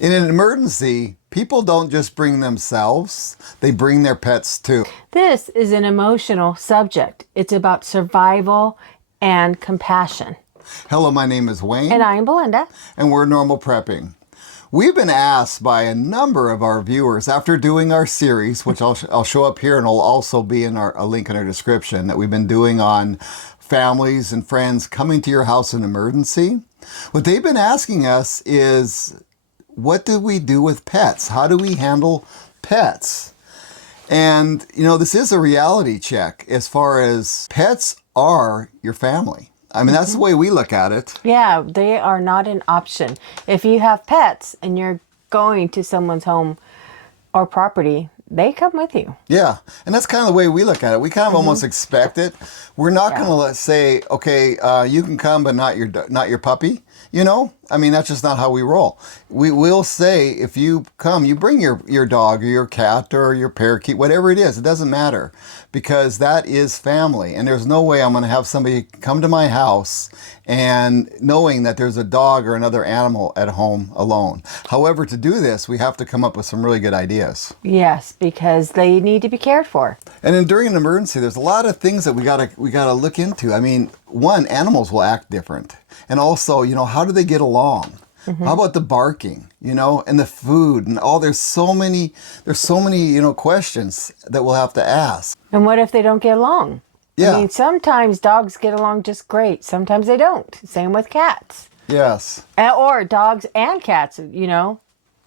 In an emergency, people don't just bring themselves, they bring their pets too. This is an emotional subject. It's about survival and compassion. Hello, my name is Wayne. And I'm Belinda. And we're Normal Prepping. We've been asked by a number of our viewers after doing our series, which I'll show up here and it'll also be in a link in our description, that we've been doing on families and friends coming to your house in emergency. What they've been asking us is, what do we do with pets? How do we handle pets? And, this is a reality check as far as pets are your family. I mean, that's the way we look at it. Yeah, they are not an option. If you have pets and you're going to someone's home or property, they come with you. Yeah, and that's kind of the way we look at it. We kind of almost expect it. We're not going to say, okay, you can come, but not your puppy. I mean, that's just not how we roll. We will say, if you come, you bring your dog or your cat or your parakeet, whatever it is. It doesn't matter, because that is family. And there's no way I'm going to have somebody come to my house and knowing that there's a dog or another animal at home alone. However, to do this, we have to come up with some really good ideas. Yes, because they need to be cared for. And then during an emergency, there's a lot of things that we gotta look into. I mean, one, animals will act different. And also, how do they get along? How about the barking, and the food and all, there's so many, questions that we'll have to ask. And what if they don't get along? Yeah. I mean, sometimes dogs get along just great. Sometimes they don't. Same with cats. Yes. Or dogs and cats, you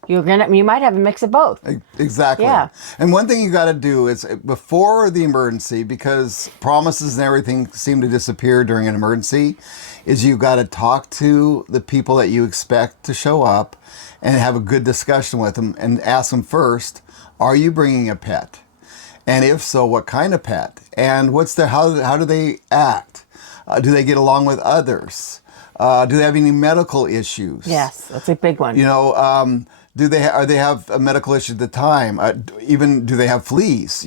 might have a mix of both. Exactly. Yeah. And one thing you got to do is before the emergency, because promises and everything seem to disappear during an emergency, is you got to talk to the people that you expect to show up and have a good discussion with them and ask them first, are you bringing a pet? And if so, what kind of pet? And how do they act? Do they get along with others? Do they have any medical issues? Yes, that's a big one. Do they have a medical issue at the time? Even do they have fleas?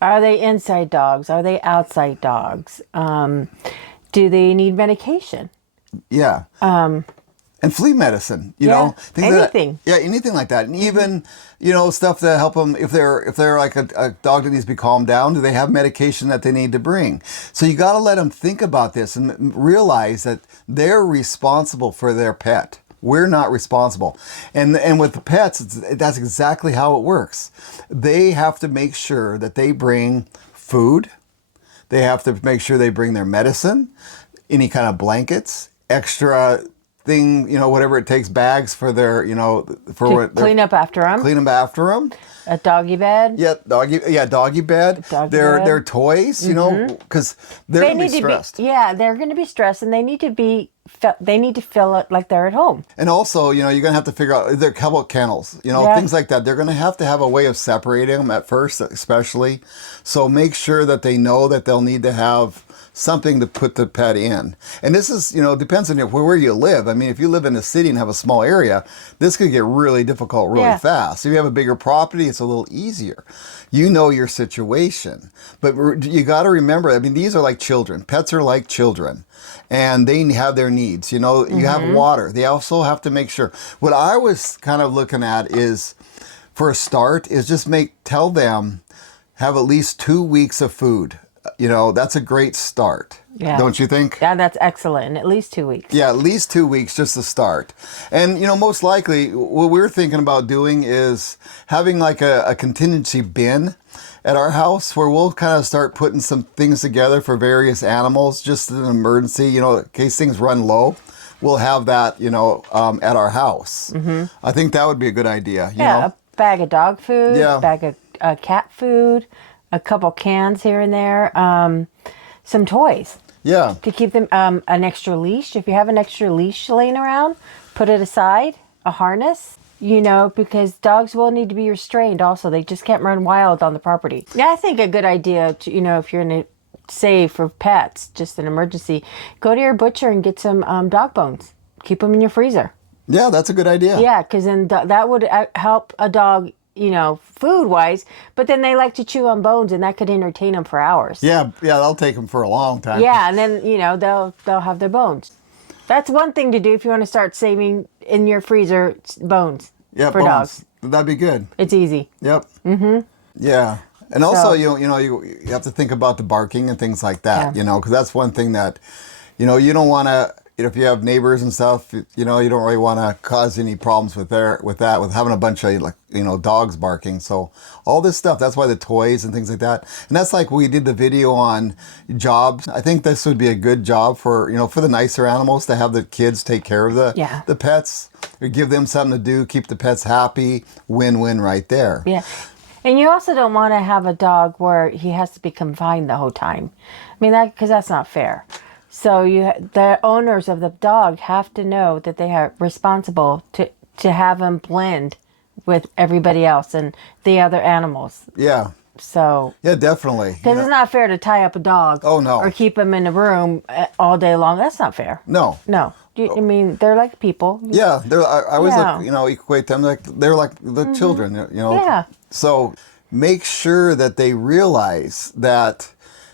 Are they inside dogs? Are they outside dogs? Do they need medication? Yeah. And flea medicine, anything. Anything like that. And even, stuff to help them if they're like a dog that needs to be calmed down. Do they have medication that they need to bring? So you got to let them think about this and realize that they're responsible for their pet. We're not responsible. And with the pets, that's exactly how it works. They have to make sure that they bring food. They have to make sure they bring their medicine, any kind of blankets, extra thing, whatever it takes, bags for their, clean up after them. Clean them after them. A doggy bed. Yeah, doggy bed. Their toys, because they're going to be stressed. They're going to be stressed, and they need to feel it like they're at home. And also, you're going to have to figure out, how about kennels, things like that. They're going to have a way of separating them at first, especially. So make sure that they know that they'll need to have something to put the pet in. And this is, depends on where you live. I mean, if you live in a city and have a small area, this could get really difficult really fast. If you have a bigger property, it's a little easier. You know your situation. But you got to remember, these are like children. Pets are like children. And they have their needs. You have water. They also have to make sure. What I was kind of looking at is, for a start, is just tell them, have at least 2 weeks of food. That's a great start. Yeah. Don't you think? Yeah, that's excellent. At least 2 weeks. Yeah, at least 2 weeks just to start. And, most likely what we're thinking about doing is having like a contingency bin at our house where we'll kind of start putting some things together for various animals, just in an emergency, in case things run low. We'll have that, at our house. I think that would be a good idea. A bag of dog food, a bag of cat food, a couple cans here and there, some toys. Yeah. To keep them, an extra leash. If you have an extra leash laying around, put it aside, a harness, because dogs will need to be restrained also. They just can't run wild on the property. Yeah, I think a good idea to, if you're in a, say for pets, just an emergency, go to your butcher and get some dog bones. Keep them in your freezer. Yeah, that's a good idea. Yeah, because then that would help a dog, food-wise, but then they like to chew on bones, and that could entertain them for hours. Yeah, that'll take them for a long time. Yeah, and then, they'll have their bones. That's one thing to do if you want to start saving in your freezer bones for dogs. That'd be good. It's easy. Yep. Mm-hmm. Yeah. And also, you have to think about the barking and things like that, because that's one thing that, you don't want to, if you have neighbors and stuff, you don't really want to cause any problems with having a bunch of, dogs barking. So all this stuff, that's why the toys and things like that. And that's like we did the video on jobs. I think this would be a good job for, for the nicer animals to have the kids take care of the pets, or give them something to do, keep the pets happy, win-win right there. Yeah. And you also don't want to have a dog where he has to be confined the whole time. I mean, because that's not fair. So the owners of the dog have to know that they are responsible to have him blend with everybody else and the other animals. Yeah. So. Yeah, definitely. Because it's not fair to tie up a dog. Oh, no. Or keep him in a room all day long. That's not fair. No. No. I mean, they're like people. Yeah. I always equate them they're like the children, Yeah. So make sure that they realize that,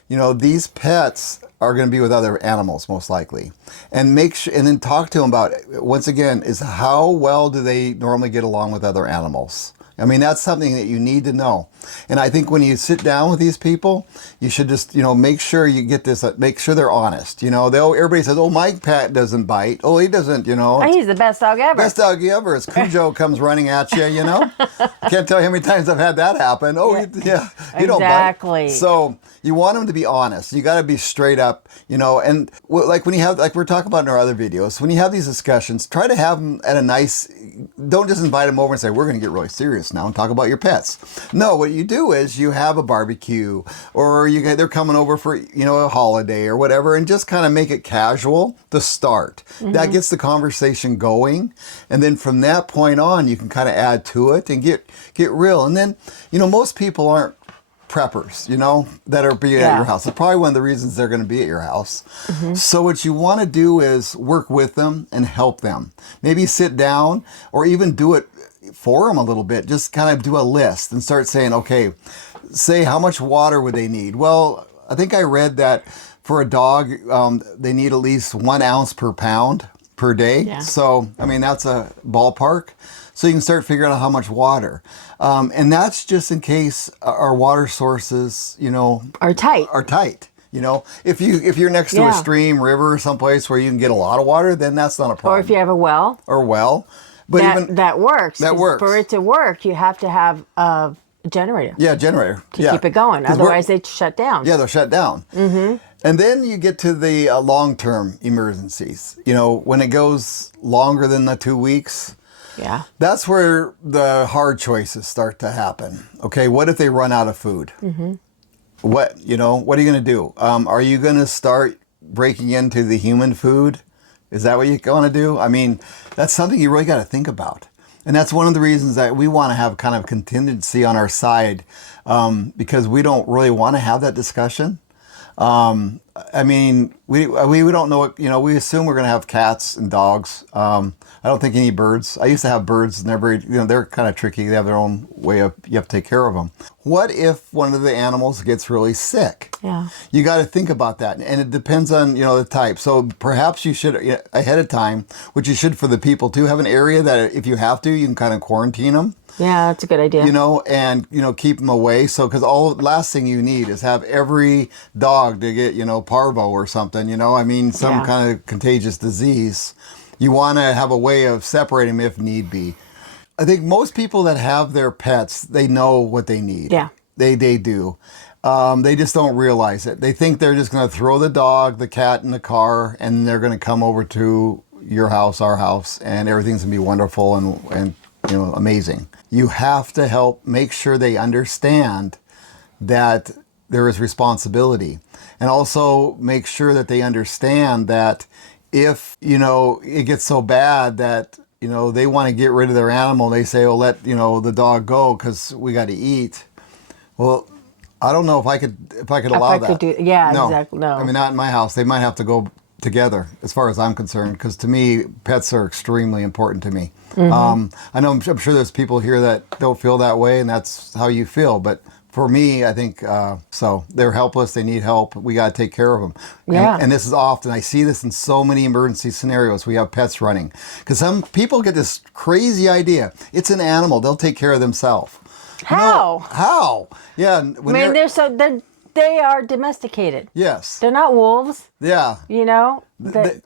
these pets are going to be with other animals most likely, and and then talk to them about it. Once again, is how well do they normally get along with other animals? I mean, that's something that you need to know. And I think when you sit down with these people, you should just, make sure you get this, make sure they're honest. Everybody says, oh, my pet doesn't bite. Oh, he doesn't, He's the best dog ever. Best dog ever. As Cujo comes running at you, Can't tell you how many times I've had that happen. Oh, you don't bite. Exactly. So you want them to be honest. You got to be straight up, and like when you have, like we're talking about in our other videos, when you have these discussions, try to have them at a nice, don't just invite them over and say, we're going to get really serious now and talk about your pets. No, what you do is you have a barbecue, or they're coming over for, a holiday or whatever, and just kind of make it casual to start. Mm-hmm. That gets the conversation going. And then from that point on, you can kind of add to it and get real. And then, most people aren't preppers, that are being at your house. It's probably one of the reasons they're going to be at your house. Mm-hmm. So what you want to do is work with them and help them. Maybe sit down or even do it for them a little bit. Just kind of do a list and start saying, okay, say how much water would they need? Well, I think I read that for a dog, they need at least 1 ounce per pound per day. Yeah. So, I mean, that's a ballpark. So you can start figuring out how much water. And that's just in case our water sources, are tight. If you're next to a stream, river, someplace where you can get a lot of water, then that's not a problem. Or if you have a well. But that works. That works. For it to work, you have to have a generator. Yeah, generator. To keep it going. Otherwise, they shut down. Yeah, they'll shut down. Mm-hmm. And then you get to the long-term emergencies. When it goes longer than the 2 weeks, that's where the hard choices start to happen. Okay, what if they run out of food? Mm-hmm. What are you going to do? Are you going to start breaking into the human food? Is that what you're going to do? I mean, that's something you really got to think about. And that's one of the reasons that we want to have kind of contingency on our side, because we don't really want to have that discussion. I mean, we don't know what, we assume we're going to have cats and dogs. I don't think any birds. I used to have birds, and they're kind of tricky. They have their own way of, you have to take care of them. What if one of the animals gets really sick? Yeah. You got to think about that. And it depends on, the type. So perhaps you should, ahead of time, which you should for the people too, have an area that if you have to, you can kind of quarantine them. Yeah, that's a good idea. And, keep them away. So, because last thing you need is have every dog to get, parvo or something, some kind of contagious disease. You want to have a way of separating them if need be. I think most people that have their pets, they know what they need. Yeah. They do. They just don't realize it. They think they're just going to throw the dog, the cat in the car, and they're going to come over to your house, our house, and everything's going to be wonderful and amazing. You have to help make sure they understand that there is responsibility. And also make sure that they understand that if, it gets so bad that, they want to get rid of their animal, they say, oh, let, the dog go because we got to eat. Well, I don't know if I could allow that. Exactly. No. I mean, not in my house. They might have to go together as far as I'm concerned, because to me, pets are extremely important to me. Mm-hmm. I know I'm sure there's people here that don't feel that way and that's how you feel, but for me, I think, so they're helpless. They need help. We got to take care of them. Yeah. And this is often, I see this in so many emergency scenarios. We have pets running. Because some people get this crazy idea. It's an animal. They'll take care of themselves. How? No, how? Yeah. They are domesticated. Yes. They're not wolves. Yeah. You know?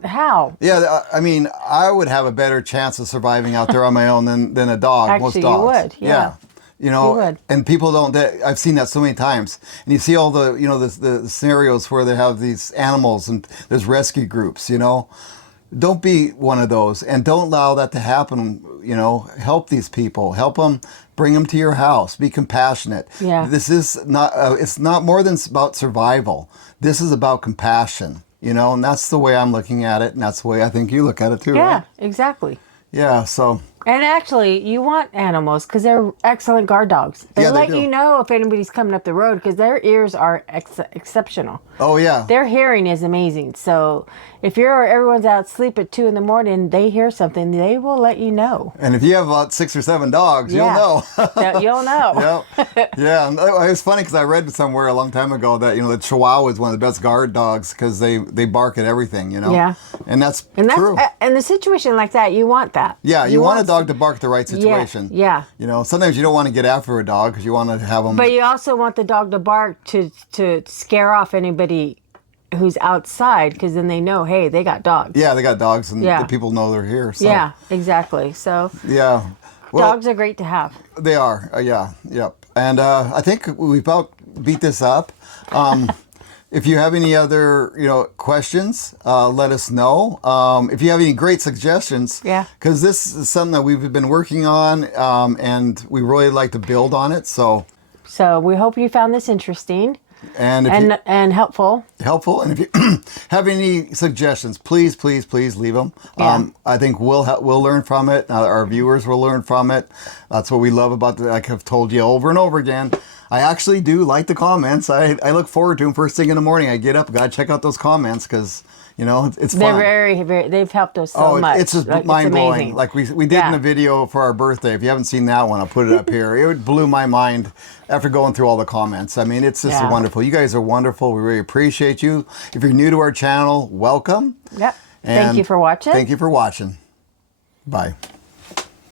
How? Yeah, I mean, I would have a better chance of surviving out there on my own than a dog. Actually, most you dogs. would, yeah. You know, You would. and people don't. I've seen that so many times, and you see all the, you know, the scenarios where they have these animals and there's rescue groups. You know, don't be one of those, and don't allow that to happen. You know, help these people, help them, bring them to your house. Be compassionate. Yeah. This is not. It's not more than about survival. This is about compassion. You know, and that's the way I'm looking at it, and that's the way I think you look at it too. Yeah, Right? exactly. Yeah. So. And actually, you want animals because they're excellent guard dogs. They Yeah, they let do. you know if anybody's coming up the road because their ears are exceptional. Oh yeah. Their hearing is amazing. So if everyone's out asleep at 2 a.m, they hear something, they will let you know. And if you have about 6 or 7 dogs, you'll know. You'll know. Yep. Yeah. And it was funny because I read somewhere a long time ago that, you know, the Chihuahua is one of the best guard dogs because they bark at everything, you know. Yeah. And that's And true. in a situation like that, you want that. Yeah, you want a dog to bark the right situation. Yeah. You know, sometimes you don't want to get after a dog because you want to have them. But you also want the dog to bark to scare off anybody who's outside because then they know, hey, they got dogs. Yeah, they got dogs and Yeah. the people know they're here. So. Yeah, exactly. So Yeah. Well, dogs are great to have. they are. Yeah. Yep. And I think we about beat this up. If you have any other, you know, questions, let us know. If you have any great suggestions, Yeah. because this is something that we've been working on, and we really like to build on it. So we hope you found this interesting and if you, and helpful. helpful, and if you have any suggestions, please leave them. Yeah. I think we'll learn from it. Our viewers will learn from it. That's what we love about like I've told you over and over again. I actually do like the comments. I look forward to them first thing in the morning. I get up, got to check out those comments because, you know, it's fun. They're very, they've helped us so much. It's just Like, mind blowing. amazing. Like we did in a video for our birthday. If you haven't seen that one, I'll put it up here. It blew my mind after going through all the comments. I mean, it's just wonderful. You guys are wonderful. We really appreciate you. If you're new to our channel, welcome. Yep. And Thank you for watching. Thank you for watching. Bye.